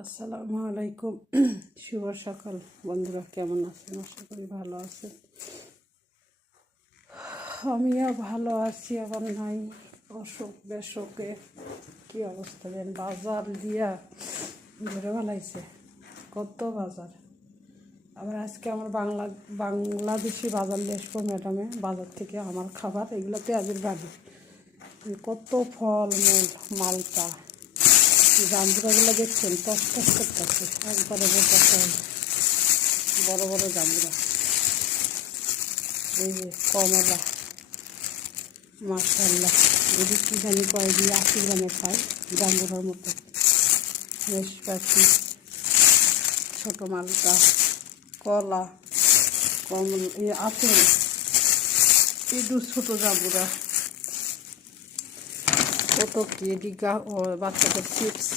আসসালামু আলাইকুম। শুভ সকাল বন্ধুরা, কেমন আছেন? আশা করি ভালো আছেন। আমিও ভালো আছি। এখন নাই অসুখ বেশকে কি অবস্থা দেন, বাজার দিয়া ধরে বেলাইছে কত বাজার। আবার আজকে আমার বাংলাদেশি বাজার নিয়ে আসবো ম্যাডামে, বাজার থেকে আমার খাবার এগুলো পেঁয়াজের বাড়ি, কত ফল মূল, মালটা, জাম্বুরাগুলো দেখছেন টস টস করতেছে, একবারে বোঝাতে বড় বড় জাম্বুরা। এই যে কমলা, মাশাআল্লাহ, যদি কী জানি কয় দিয়ে 80 গ্রামের পাই, জাম্বুরার মতো। নাশপাতি, ছোটো মালটা, কলা, কমলা, আপেল, এই ছোটো জাম্বুরা, কত কি ডিগা ও বাচ্চাদের চিপস,